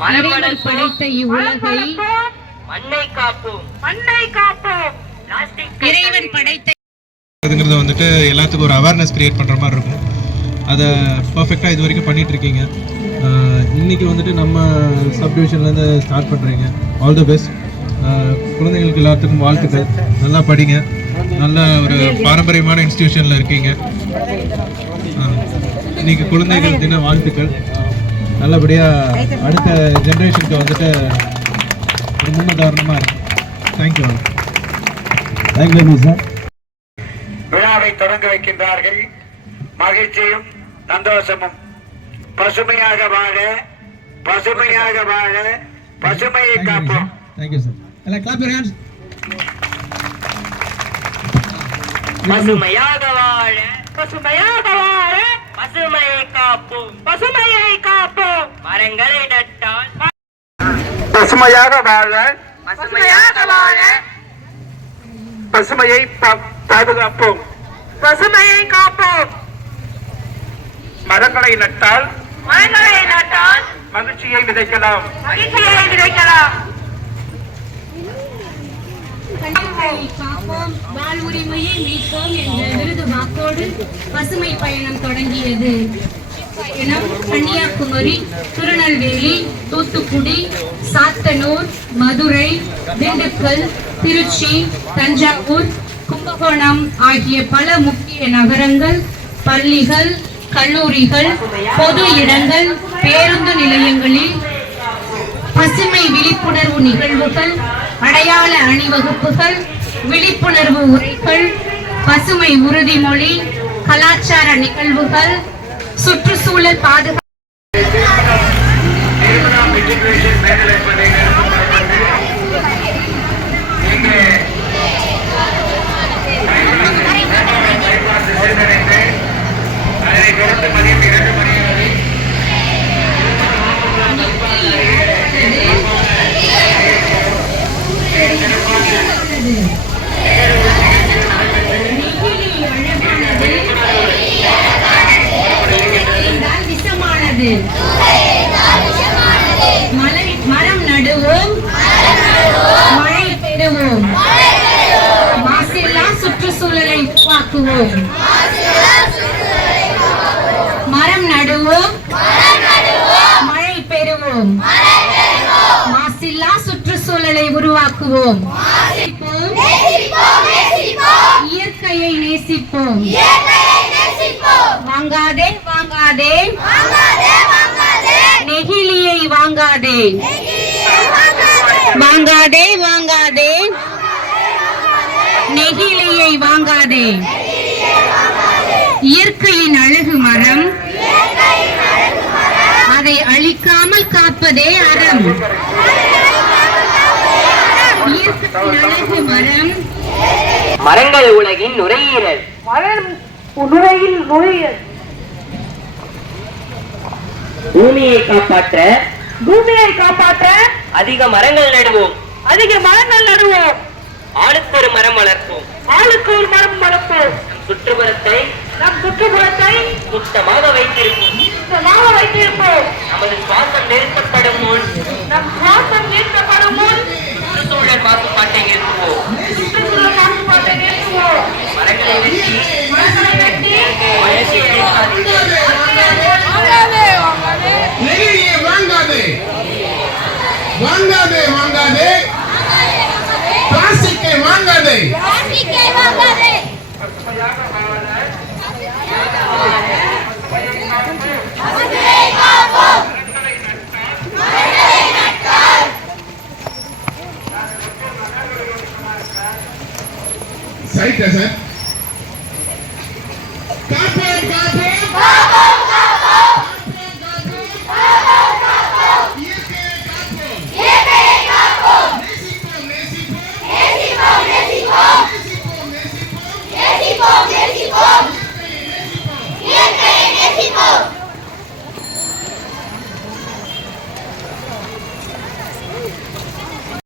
இறைவன் படைத்த இவ்வுலகை மண்ணை காப்போம். மண்ணை காப்போம். பிளாஸ்டிக் இறைவன் படைத்த அதுங்கிறத வந்துட்டு எல்லாத்துக்கும் ஒரு அவேர்னஸ் கிரியேட் பண்ணுற மாதிரி இருக்கும். அதை பர்ஃபெக்டாக இது வரைக்கும் பண்ணிட்டு இருக்கீங்க. ஆஹ் இன்னைக்கு வந்துட்டு நம்ம சப்டிவிஷன்லேருந்து ஸ்டார்ட் பண்ணுறீங்க ஆல் தி பெஸ்ட் குழந்தைங்களுக்கு எல்லாத்துக்கும் வாழ்த்துக்கள். நல்லா படிங்க. நல்ல ஒரு பாரம்பரியமான இன்ஸ்டிடியூஷனில் இருக்கீங்க. ஆஹ் இன்னைக்கு குழந்தைகள் தின வாழ்த்துக்கள். நல்லபடியாக அடுத்த ஜென்ரேஷனுக்கு வந்துட்டு ஒரு முன்னுதாரணமாக இருக்கும் தேங்க்யூ தேங்க்யூ சார் விழாவை தொடங்க வைக்கின்றார்கள். மகிழ்ச்சியும் சந்தோஷமும். பசுமையாக வாழ பசுமையாக வாழ பசுமையை காப்போம். தேங்க்யூ சார் எல்லாம் கிளாப் ஹேண்ட்ஸ் பசுமையாக வாழ பசுமையாக வாழ பசுமையை காப்போம். பசுமையை காப்போம் மரங்களை நட்டால் பசுமையாக வாழ. பசுமையாக வாழ. பசுமையை பாதுகாப்போம். பசுமையை காப்போம். மரங்களை நட்டால் மரங்களை நட்டால் மகிழ்ச்சியை விதைக்கலாம். மகிழ்ச்சியை விதைக்கலாம். காப்போம். வாழ்வுரிமையை மீட்போம் என்ற விருது வாக்கோடு பசுமை பயணம் தொடங்கியது. பயணம் கன்னியாகுமரி திருநெல்வேலி தூத்துக்குடி சாத்தனூர் மதுரை திண்டுக்கல் திருச்சி தஞ்சாவூர் கும்பகோணம் ஆகிய பல முக்கிய நகரங்கள் பள்ளிகள் கல்லூரிகள் பொது இடங்கள் பேருந்து நிலையங்களில் பசுமை விழிப்புணர்வு நிகழ்வுகள் அடையாள அணிவகுப்புகள் விழிப்புணர்வு உரைகள் பசுமை உறுதிமொழி கலாச்சார நிகழ்வுகள் சுற்றுச்சூழல் பாதுகாப்பு உருவாக்குவோம் மரம் நடுவோம். மழை பெறுவோம். மாசில்லா சுற்றுச்சூழலை உருவாக்குவோம். இயற்கையை நேசிப்போம். வாங்காதே வாங்காதே. நெகிழியை வாங்காதே. வாங்காதே வாங்காதே. நெகிழியை வாங்காதே. இயற்கையின் அழகு மரம். அதை அழிக்காமல் காப்பதே அறம். இயற்கையின் அழகு மரம். மரங்கள் உலகின் நுரையீரல். மரம் நுரையில் நுழைய பூமியை காப்பாற்ற பூமியை காப்பாற்ற அதிக மரங்கள் நடுவோம். அதிக மரங்கள் நடுவோம். ஆளுக்கு ஒரு மரம் வளர்ப்போம். ஆளுக்கு ஒரு மரம் வளர்ப்போம். சுற்றுப்புறத்தை சுற்றுப்புறத்தை சுத்தமாக வைத்திருப்போம். சுத்தமாக வைத்திருப்போம். நமது சுவாசம் நிறுத்தப்படும் முன் நம் சுவாசம் நிறுத்தப்படும் முன் சுற்றுச்சூழல் மாசுபாட்டை நிறுத்துவோம். சுற்றுச்சூழல் மாசுபாட்டை நிறுத்துவோம். மரங்களை வெட்டி மரங்களை வெட்டி. வாங்காதே வாங்காதே. வாங்காதே. வாங்காதே வாங்காதே. பிளாஸ்டிக்கை வாங்காதே. வாழ साइड है सर कहाँ पे कहाँ पे